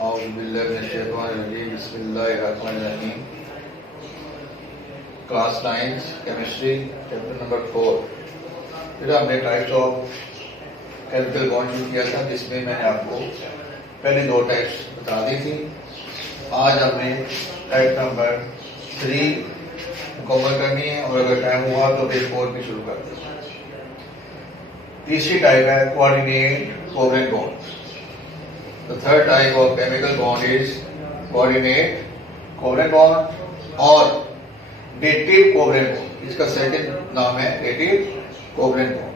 बिस्मिल्लाहिर्रहमानिर्रहीम। Class 9 chemistry chapter number 4। फिर हमने टाइप्स ऑफ केमिकल बॉन्ड शुरू किया था, जिसमें मैंने आपको पहले 2 टाइप्स बता दी थी। आज हमने टाइप नंबर 3 मुकम्मल करनी है और अगर टाइम हुआ तो फिर 4 भी शुरू कर देंगे। तीसरी टाइप है coordinate covalent bond. The third type of chemical bond is coordinate covalent bond और dative covalent bond। इसका सेकंड नाम है dative covalent bond।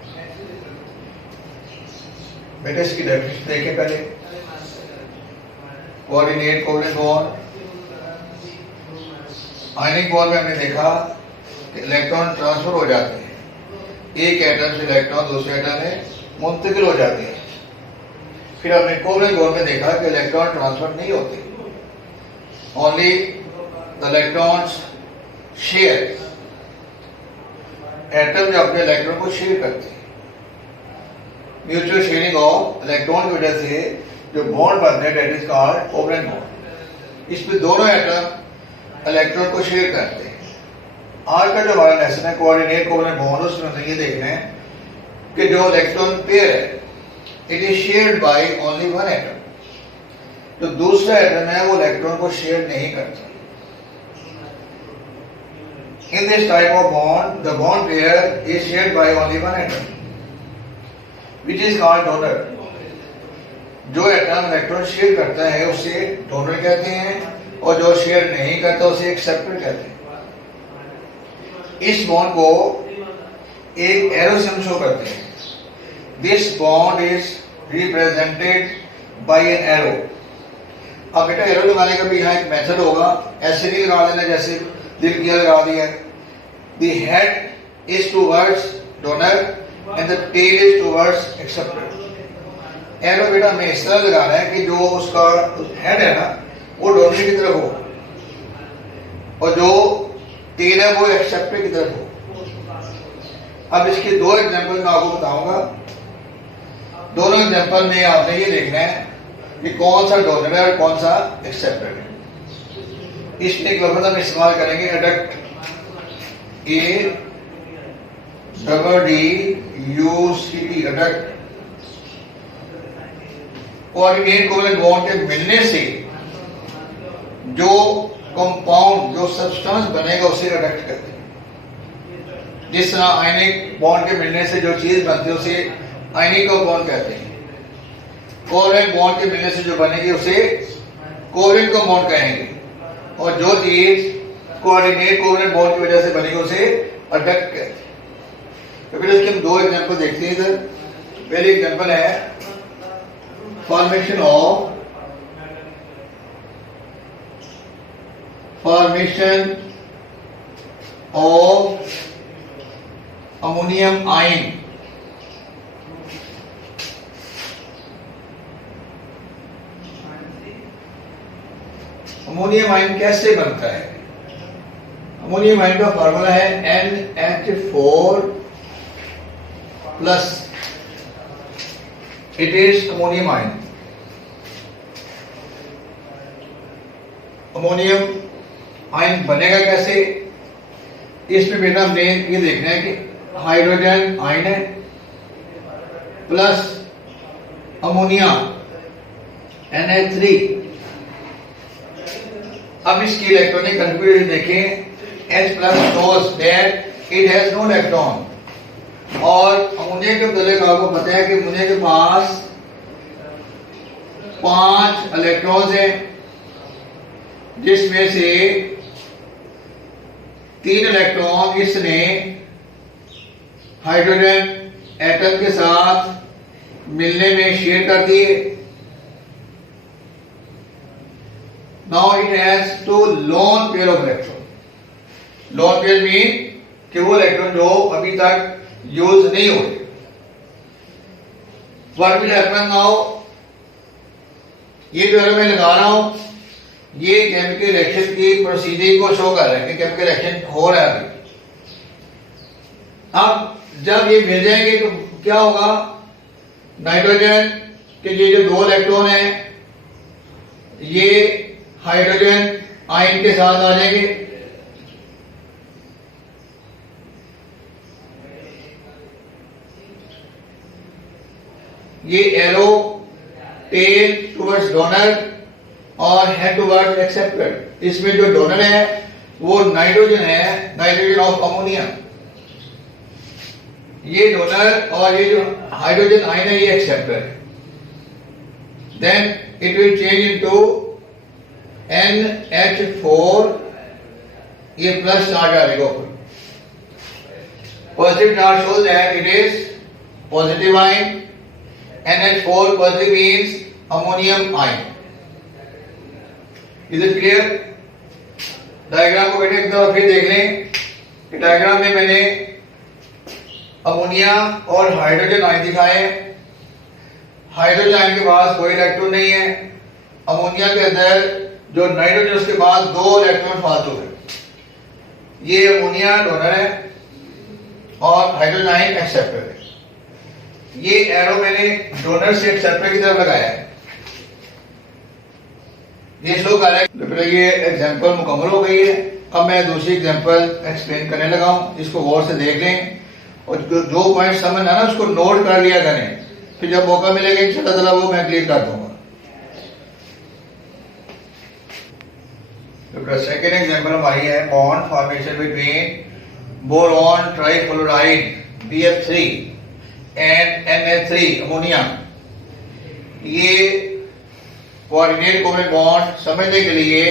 बेटे इसकी डेफिनेशन देखें पहले। coordinate covalent bond, ionic bond में हमने देखा कि इलेक्ट्रॉन ट्रांसफर हो जाते हैं, एक एटम से इलेक्ट्रॉन दूसरे एटम में मुंतकिल हो जाते हैं। फिर हमने कोवेलेंट बॉन्ड में देखा कि इलेक्ट्रॉन ट्रांसफर नहीं होते, only the electrons share. Atom जो अपने इलेक्ट्रॉन को शेयर करते हैं, म्यूचुअल शेयरिंग ऑफ इलेक्ट्रॉन की वजह से जो बॉन्ड बनते हैं that is called covalent bond. इसमें दोनों एटम इलेक्ट्रॉन को शेयर करते हैं। आज का जो हमारा लेसन है कोऑर्डिनेट कोवेलेंट बॉन्ड, उसमें हमें ये देखना है कि जो इलेक्ट्रॉन पेयर है it is shared by only one atom. तो दूसरा एटम है वो इलेक्ट्रॉन को शेयर नहीं करता। In this type of bond the bond pair is shared by only one atom which is called donor. जो एटम इलेक्ट्रॉन शेयर करता है उसे डोनर कहते हैं और जो शेयर नहीं करता उसे एक्सेप्टर कहते हैं। इस बॉन्ड को एक एरो से हम शो करते हैं। This bond is represented by an arrow। अब बेटा एरो लगाने का भी यहाँ एक मेथड होगा, ऐसे नहीं लगा देना जैसे दिल किया लगा दिया। The head is towards donor and the tail is towards acceptor। Arrow बेटा हमें इस तरह लगाना है कि जो उसका हेड है ना वो डोनर की तरफ हो और जो टेल है वो एक्सेप्टर की तरफ हो। अब इसके 2 एग्जाम्पल मैं आपको बताऊंगा। दोनों एग्जांपल में आपने ये देखना है कि कौन सा डोनर है और कौन सा एक्सेप्टर है। इसमें एक लफ्ज़ हम इस्तेमाल करेंगे adduct, ADDUCT, adduct. Coordinate covalent bond के मिलने से जो कंपाउंड जो सब्सटेंस बनेगा उसे एडक्ट कहते हैं। जिस तरह आयनिक बॉन्ड के मिलने से जो चीज बनती है उसे आयनिक बॉन्ड कहते हैं। कोवेलेंट बॉन्ड के मिलने से जो बनेगी उसे कोवेलेंट बॉन्ड कहेंगे और जो चीज कोऑर्डिनेट कोवेलेंट बॉन्ड की वजह से बनेगी उसे एडक्ट कहते हैं। तो फिर इसके हम 2 एग्जांपल देखते हैं। इधर पहली एग्जांपल है formation of ammonium ion. Ammonium ion कैसे बनता है? अमोनियम आयन का फार्मूला है NH4+। It is ammonium ion. Ammonium ion बनेगा कैसे? इसमें बेटा हमने ये देखना है कि हाइड्रोजन आयन है प्लस अमोनिया NH3। अब इसकी इलेक्ट्रॉनिक कन्फिगरेशन देखें। H+ shows that it has no electron और अमोनिया के बदले आपको पता है कि अमोनिया के पास 5 इलेक्ट्रॉन्स हैं, जिसमें से 3 इलेक्ट्रॉन इसने हाइड्रोजन एटम के साथ मिलने में शेयर कर दिए। Now it has 2 lone pair of electron। lone pair mean कि वो इलेक्ट्रॉन जो अभी तक यूज नहीं हुए। What will happen now? ये जो मैं लगा रहा हूं ये केमिकल रिएक्शन की प्रोसीडिंग को शो कर रहा है कि केमिकल रिएक्शन हो रहा है अभी। अब जब ये मिल जाएंगे तो क्या होगा? नाइट्रोजन के ये जो 2 इलेक्ट्रॉन है ये हाइड्रोजन आयन के साथ आ जाएंगे। ये एरो टेल टुवर्ड्स डोनर और हेड टुवर्ड्स एक्सेप्टर। इसमें जो डोनर है वो नाइट्रोजन है, नाइट्रोजन ऑफ अमोनिया। ये डोनर और ये जो हाइड्रोजन आयन है ये एक्सेप्टर है। Then it will change into NH4, ये प्लस चार्ज आ जाएगा ऊपर। Positive charge shows that it is positive ion. NH4 positive means ammonium ion. Is it clear? Diagram को बेटे एक दफा फिर देख लें कि डायग्राम में मैंने अमोनिया और हाइड्रोजन आयन दिखाए हैं। हाइड्रोजन आयन के पास कोई इलेक्ट्रॉन नहीं है। अमोनिया के अंदर जो नाइट्रोजन उसके बाद 2 इलेक्ट्रॉन फालतू है। ये अमोनिया डोनर है और हाइड्रोजन आयन एक्सेप्टर है। ये एरो मैंने डोनर से एक्सेप्टर की तरफ लगाया है। ये स्लो कर रहा है। तो पहले ये एग्जांपल मुकम्मल हो गई है। अब मैं दूसरी एग्जांपल एक्सप्लेन करने लगा हूं। इसको गौर से देख लें और जो पॉइंट समझ आना उसको नोट कर लिया करें, फिर जब मौका मिलेगा इंशाल्लाह ताला वो मैं क्लियर कर दूंगा। तो सेकेंड एग्जांपल हमारी है bond formation between boron trifluoride BF3 and NH3 ammonia. ये कोऑर्डिनेट कोवलेंट बॉन्ड समझने के लिए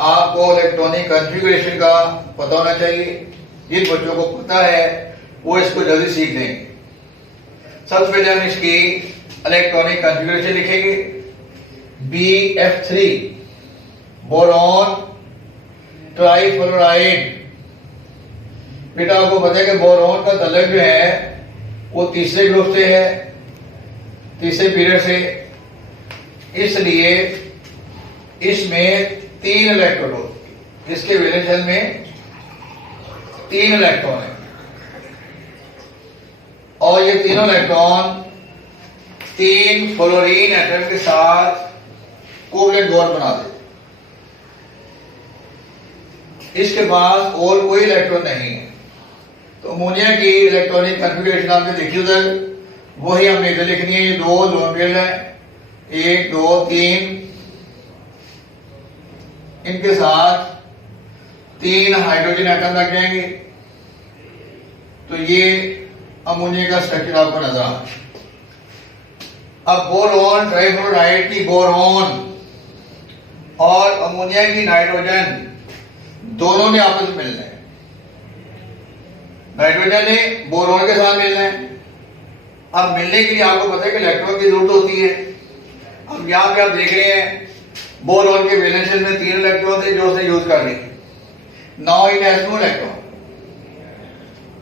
आपको इलेक्ट्रॉनिक कॉन्फ़िगरेशन का पता होना चाहिए। जिन बच्चों को पता है वो इसको जल्दी सीख देंगे। सबसे पहले हम इसकी इलेक्ट्रॉनिक कॉन्फ़िगरेशन लिखेंगे। BF3 boron trifluoride. बेटा आपको पता है कि बोरॉन का तलक जो है वो तीसरे ग्रुप से है, तीसरे पीरियड से, इसलिए इसमें 3 इलेक्ट्रॉन होते हैं। इसके वैलेंस शेल में 3 इलेक्ट्रॉन है और ये तीनों इलेक्ट्रॉन 3 फ्लोरीन एटम के साथ कोवलेंट बॉन्ड बना देते। इसके पास और कोई इलेक्ट्रॉन नहीं है। तो अमोनिया की इलेक्ट्रॉनिक कॉन्फ़िगरेशन आपने देखी उधर, वही हमने इधर लिखनी है। ये 2 लोन पेयर है, 1 2 3, इनके साथ 3 हाइड्रोजन एटम लग जाएंगे। तो ये अमोनिया का स्ट्रक्चर आपको नजर आ। अब बोरॉन ट्राइफ्लोराइड की बोरॉन और अमोनिया की नाइट्रोजन दोनों ने आपस में मिलना है। नाइट्रोजन ने बोरॉन के साथ मिलना है। अब मिलने के लिए आपको पता है कि इलेक्ट्रॉन की जरूरत होती है। अब यहां पे आप देख रहे हैं बोरॉन के वैलेंस शेल में 3 इलेक्ट्रॉन थे जो उसने यूज कर लिए। Now it has 2 electron.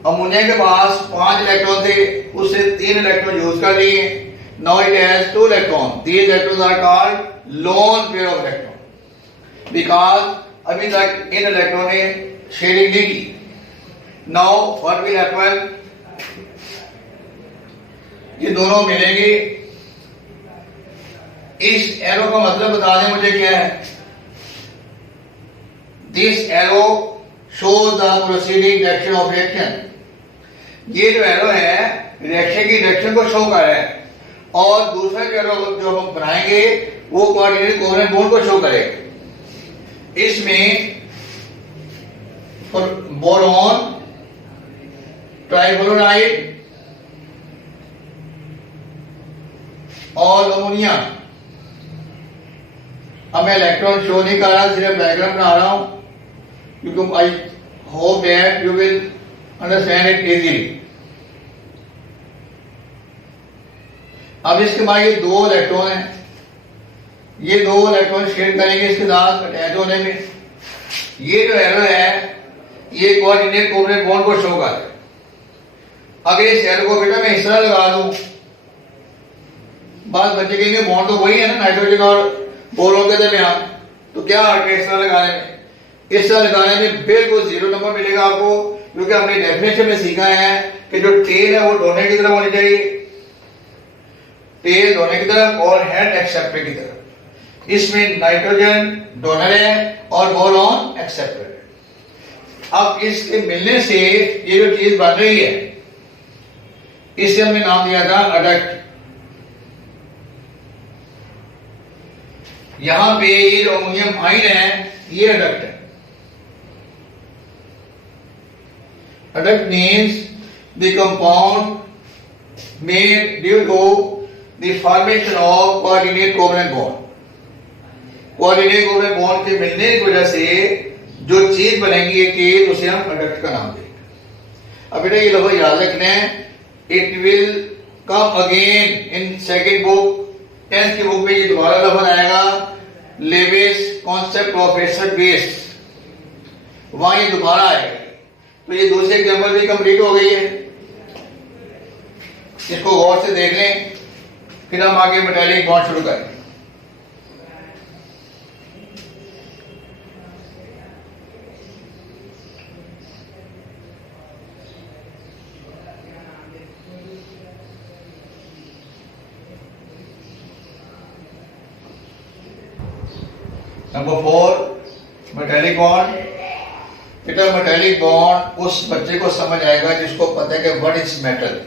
Ammonia के पास 5 इलेक्ट्रॉन थे, उससे 3 इलेक्ट्रॉन यूज कर लिए। Now it has 2 electron. These electrons are called lone pair of electron because अभी तक इन इलेक्ट्रॉन ने शेयरिंग नहीं की। नाउ व्हाट विल हैपन, ये दोनों मिलेंगे। इस एरो का मतलब बता दें मुझे क्या है। This arrow shows the proceeding direction of reaction. ये जो एरो है रिएक्शन की डायरेक्शन को शो कर रहा है और दूसरा एरो जो हम बनाएंगे वो कोऑर्डिनेट कोवलेंट बॉन्ड को शो करेगा। इसमें बोरॉन ट्राइफ्लोराइड और अमोनिया। अब मैं इलेक्ट्रॉन शो नहीं कर रहा, सिर्फ डायग्राम बना रहा हूं क्योंकि I hope that you will understand it easily. अब इसके बाद ये 2 इलेक्ट्रॉन हैं। ये 2 इलेक्ट्रॉन शेयर करेंगे इसके साथ अटैच होने में। ये जो एरो है ये कोऑर्डिनेट कोवलेंट बॉन्ड को शो कर। अगर इस एरो को बेटा मैं इस तरह लगा दूं, बात बच्चे कहेंगे बॉन्ड तो वही है ना नाइट्रोजन और बोरॉन के दरमियान, तो क्या हर्ट है इस तरह लगाने में। इस तरह लगाने में बिल्कुल 0 नंबर मिलेगा आपको, क्योंकि हमने डेफिनेशन में सीखा है कि जो टेल है वो डोनर की तरफ होनी चाहिए, टेल डोनर की तरफ और हेड एक्सेप्टर की तरफ। इसमें नाइट्रोजन डोनर है और बोरॉन एक्सेप्टर है। अब इसके मिलने से ये जो चीज बन रही है, इसे हमने नाम दिया था अडक्ट। यहां पे ये जो अमोनियम आयन है ये अडक्ट है। Adduct means the compound made due to the formation of coordinate covalent bond. Coordinate covalent bond के मिलने की वजह से जो चीज बनेगी एक चीज, उसे हम अडक्ट का नाम देंगे। अब बेटा ये लोग याद रखना है, it will come again in second book, 10th की बुक में ये दोबारा लफज आएगा, Lewis concept of acid base, वहां ये दोबारा आएगा। तो ये दूसरे एग्जाम्पल भी कंप्लीट हो गई है, इसको गौर से देख लें, फिर हम आगे मेटालिक बॉन्ड शुरू करें। Number 4 metallic bond. बेटा मेटालिक बॉन्ड उस बच्चे को समझ आएगा जिसको पता है कि व्हाट इज मेटल।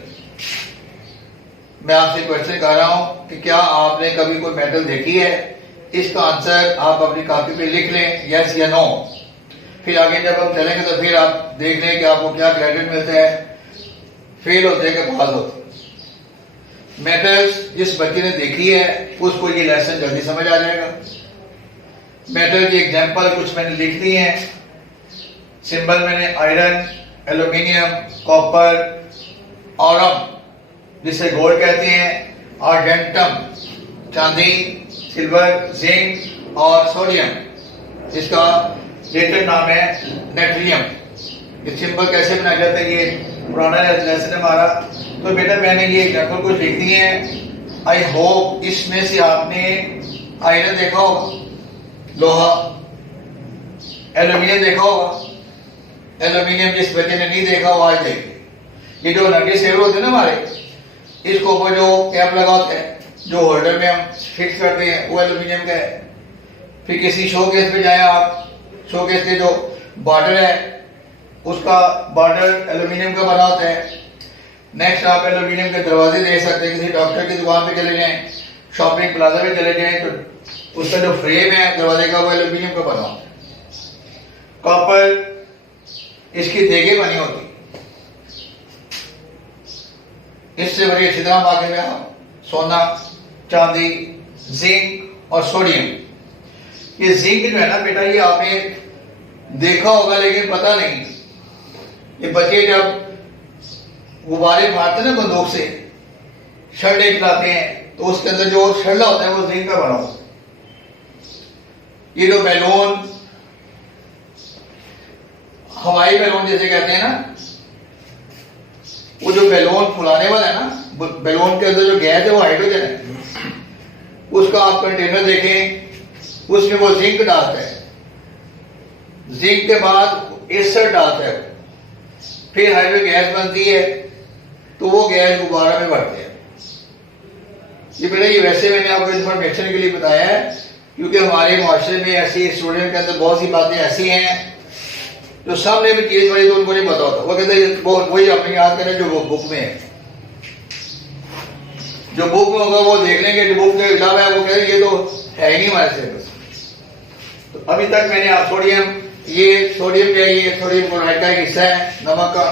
मैं आपसे क्वेश्चन कर रहा हूं कि क्या आपने कभी कोई मेटल देखी है? इसका आंसर आप अपनी कॉपी पे लिख लें, यस या नो। फिर आगे जब हम चलेंगे तो फिर आप देख लें कि आपको क्या क्रेडिट मिलता है, फेल होते हैं कि पास होते हैं। मेटल्स जिस बच्चे ने देखी है उसको ये लेसन जल्दी समझ आ जाएगा। मेटल की एग्जांपल कुछ मैंने लिख दी है, सिंबल मैंने आयरन, एल्यूमिनियम, कॉपर, ऑरम जिसे गोल्ड कहते हैं, आर्जेंटम चांदी, सिल्वर, जिंक और सोडियम जिसका लेटर नाम है नेट्रियम। ये सिंबल कैसे बनाया जाता है ये पुराना लेसन है हमारा। तो बेटा मैंने ये एग्जांपल कुछ लिख दिए हैं। आई होप इसमें से आपने आयरन देखा होगा, लोहा, एल्यूमिनियम देखा होगा। एल्यूमिनियम जिस बच्चे ने नहीं देखा वो आज देखे। ये जो एनर्जी सेवर होते हैं ना हमारे, इसको ऊपर जो कैप लगा होता है, जो होल्डर में हम फिक्स करते हैं, वो एल्यूमिनियम का है। फिर किसी शोकेस पे जाए आप, शोकेस के जो बॉर्डर है उसका बॉर्डर एल्यूमिनियम का बना होता है। नेक्स्ट आप एल्यूमिनियम के दरवाजे देख सकते हैं, किसी डॉक्टर की दुकान पे चले जाएं, शॉपिंग प्लाजा पे चले जाएं तो उसका जो फ्रेम है दरवाजे का वो एल्यूमिनियम का बना होता है। कॉपर, इसकी देगे बनी होती, इससे बड़ी अच्छी तरह बाकी में हम सोना, चांदी, जिंक और सोडियम। ये जिंक जो है ना बेटा ये आपने देखा होगा लेकिन पता नहीं। ये बच्चे जब गुब्बारे मारते ना बंदूक से, शरडे चलाते हैं, तो उसके अंदर जो शरला होता है वो जिंक का बना होता है। ये जो बैलून, हवाई बैलून जैसे कहते हैं ना, वो जो बैलून फुलाने वाला है ना, बैलून के अंदर जो गैस है वो हाइड्रोजन है। उसका आप कंटेनर देखें, उसमें वो जिंक डालता है, जिंक के बाद एसिड डालता है, फिर हाइड्रोजन गैस बनती है, तो वो गैस गुब्बारा में बढ़ते हैं। ये बेटा ये वैसे मैंने आपको इंफॉर्मेशन के लिए बताया है क्योंकि हमारे मुआशरे में ऐसी स्टूडेंट के अंदर बहुत सी बातें ऐसी हैं जो सामने भी चीज बड़ी तो उनको नहीं पता होता। वो कहते हैं वही अपने याद करें जो बुक में है, जो बुक में होगा वो देख लेंगे, जो बुक के अलावा है वो कहेंगे ये तो है ही नहीं हमारे सिलेबस। तो अभी तक मैंने आप सोडियम, ये सोडियम क्या है, ये सोडियम क्लोराइड का एक हिस्सा है नमक का।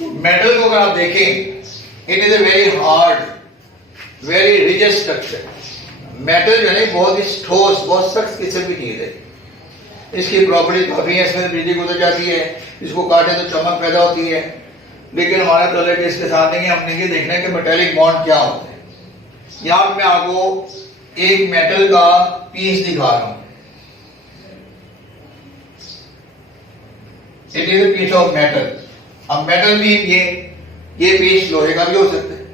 मेटल को अगर आप देखें, it is a very hard, very rigid structure. Metal जो है बहुत ही ठोस, बहुत सख्त किस्म की चीज है। इसकी प्रॉपर्टी काफी है, इसमें बिजली गुजर जाती है, इसको काटे तो चमक पैदा होती है। लेकिन हमारा टॉयलेट इसके साथ नहीं है, हमने ये देखना है कि मेटेलिक बॉन्ड क्या होता है। यहां मैं आपको एक मेटल का पीस दिखा रहा हूं। It is a piece of metal. अब मेटल भी ये पीस लोहे का भी हो सकता है,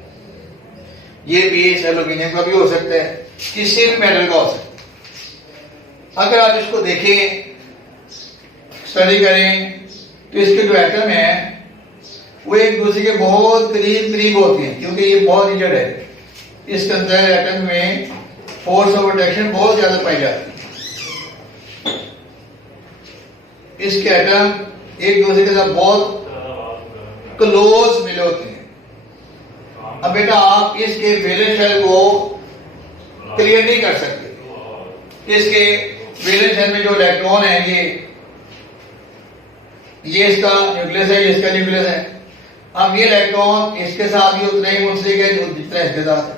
ये पीस एल्यूमिनियम का भी हो सकता है, किसी भी मेटल का हो सकता है। अगर आप इसको देखें, स्टडी करें, तो इसके जो एटम है वो एक दूसरे के बहुत करीब करीब होते हैं क्योंकि ये बहुत रिजिड है। इसके अंदर एटम में फोर्स ऑफ अट्रैक्शन बहुत ज्यादा पाई जाती है। इसके एटम एक दूसरे के साथ बहुत क्लोज मिले होते हैं। अब बेटा आप इसके वैलेंस शेल को क्लियर नहीं कर सकते। इसके वैलेंस शेल में जो इलेक्ट्रॉन है ये इसका न्यूक्लियस है, ये इसका न्यूक्लियस है। अब ये इलेक्ट्रॉन इसके साथ भी उतना ही मुंसलिक है जितना इसके साथ है।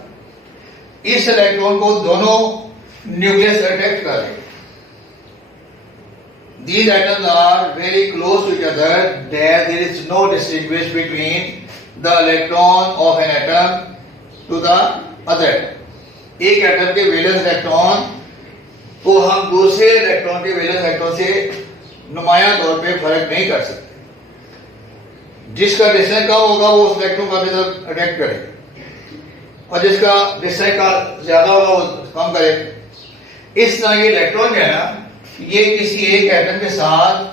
इस इलेक्ट्रॉन को दोनों न्यूक्लियस अट्रैक्ट कर रहे हैं। These atoms are very close to each other that there is no distinguish between the electron of an atom to the other atom. एक एटम के वैलेंस इलेक्ट्रॉन को हम दूसरे इलेक्ट्रॉन के वैलेंस इलेक्ट्रॉन से नुमाया तौर पे फर्क नहीं कर सकते। जिसका डिस्टेंस कम होगा वो उस इलेक्ट्रॉन को अपनी तरफ अट्रैक्ट करेगा और जिसका डिस्टेंस का ज्यादा होगा वो कम करेगा। इस तरह ये इलेक्ट्रॉन जो है ना ये किसी एक एटम के साथ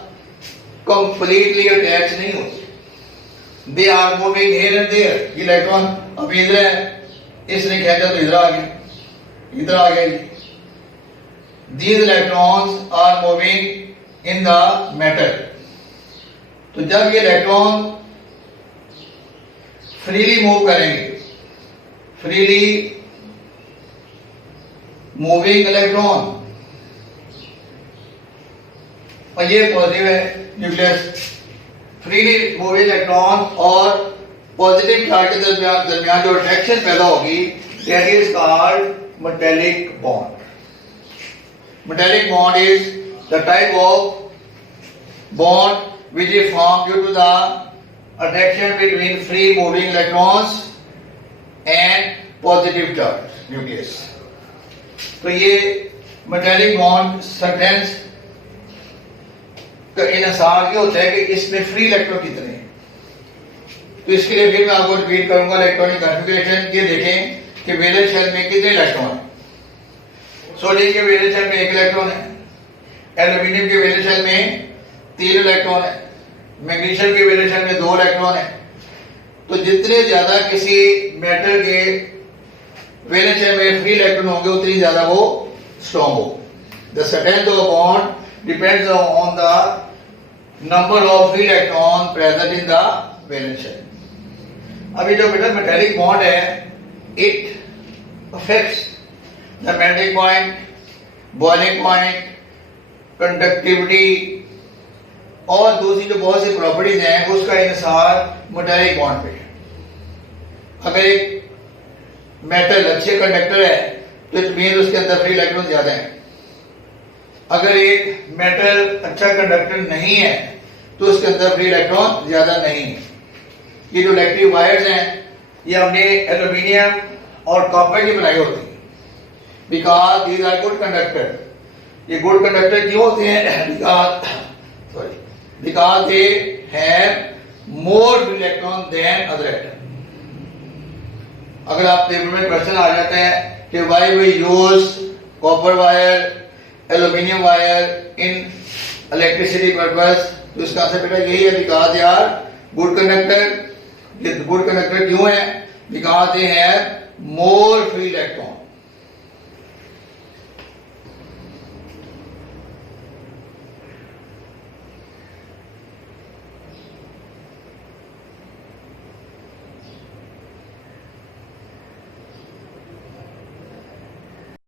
कंप्लीटली अटैच नहीं होते। They are moving here and there. ये इलेक्ट्रॉन अब इधर है, इसने खींचा तो इधर आ गया, इधर आ गया। These electrons are moving in the metal. तो जब ये इलेक्ट्रॉन फ्रीली मूव करेंगे, फ्रीली मूविंग इलेक्ट्रॉन, और ये पॉजिटिव है न्यूक्लियस, फ्रीली मूविंग इलेक्ट्रॉन और पॉजिटिव चार्ज के दरमियान जो अट्रैक्शन पैदा होगी that is called metallic bond. Metallic bond is the type of bond which is formed due to the attraction between free moving electrons and positive charge nucleus। तो ये metallic bond सर्टेंस का इनसार ये होता है कि इसमें फ्री इलेक्ट्रॉन कितने हैं। तो इसके लिए फिर मैं आपको रिपीट करूंगा इलेक्ट्रॉनिक कॉन्फ़िगरेशन। ये देखें कि वैलेंस शेल में कितने इलेक्ट्रॉन हैं। सोडियम के वैलेंस शेल में 1 इलेक्ट्रॉन है, एल्यूमिनियम के वैलेंस शेल में 3 इलेक्ट्रॉन है, मैग्नीशियम के वैलेंस शेल में 2 इलेक्ट्रॉन है। तो जितने ज्यादा किसी मेटल के वैलेंस शेल में फ्री इलेक्ट्रॉन होंगे उतनी ज्यादा वो स्ट्रॉन्ग हो। The strength of bond depends on the number of free electron present in the valence shell। अभी जो बेटा मेटेलिक बॉन्ड है it affects the melting point, boiling point, conductivity और दूसरी जो बहुत सी प्रॉपर्टीज हैं उसका इन्हिसार मेटेलिक बॉन्ड पे है। अगर एक मेटल अच्छे कंडक्टर है तो इट मीन उसके अंदर फ्री इलेक्ट्रॉन ज्यादा है। अगर एक मेटल अच्छा कंडक्टर नहीं है तो उसके अंदर फ्री इलेक्ट्रॉन ज्यादा नहीं है। ये जो इलेक्ट्रिक वायर्स हैं ये हमने एल्यूमिनियम और कॉपर की बनाई होती है because these are good conductor. ये गुड कंडक्टर क्यों होते हैं? Because they have more free electron than other atom. अगर आप पेपर में क्वेश्चन आ जाते हैं कि why we use copper wire, aluminium wire in electricity purpose, तो इसका आंसर बेटा यही है because they are good conductor. ये गुड कंडक्टर क्यों है? Because they have more free electron.